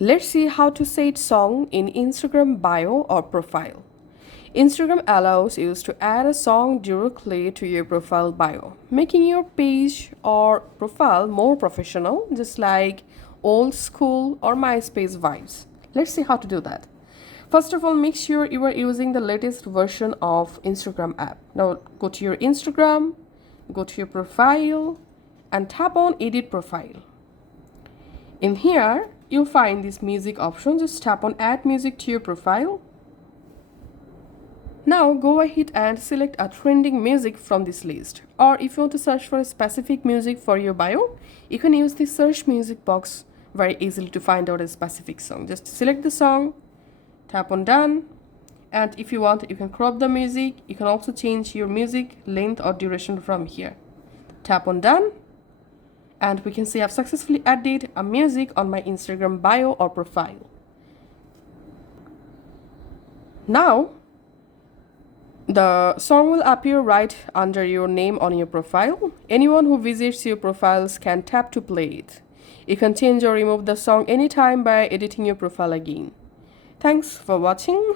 Let's see how to set song in Instagram bio or profile. Instagram allows you to add a song directly to your profile bio, making your page or profile more professional, just like old school or MySpace vibes. Let's see how to do that. First of all, make sure you are using the latest version of Instagram app. Now go to your Instagram, go to your profile, and tap on Edit Profile. In here, you'll find this music option. Just tap on Add Music to your profile. Now go ahead and select a trending music from this list. Or if you want to search for a specific music for your bio, you can use the search music box very easily to find out a specific song. Just select the song, tap on Done, and if you want, you can crop the music. You can also change your music length or duration from here. Tap on Done, and we can see I've successfully added a music on my Instagram bio or profile. Now, the song will appear right under your name on your profile. Anyone who visits your profiles can tap to play it. You can change or remove the song anytime by editing your profile again. Thanks for watching.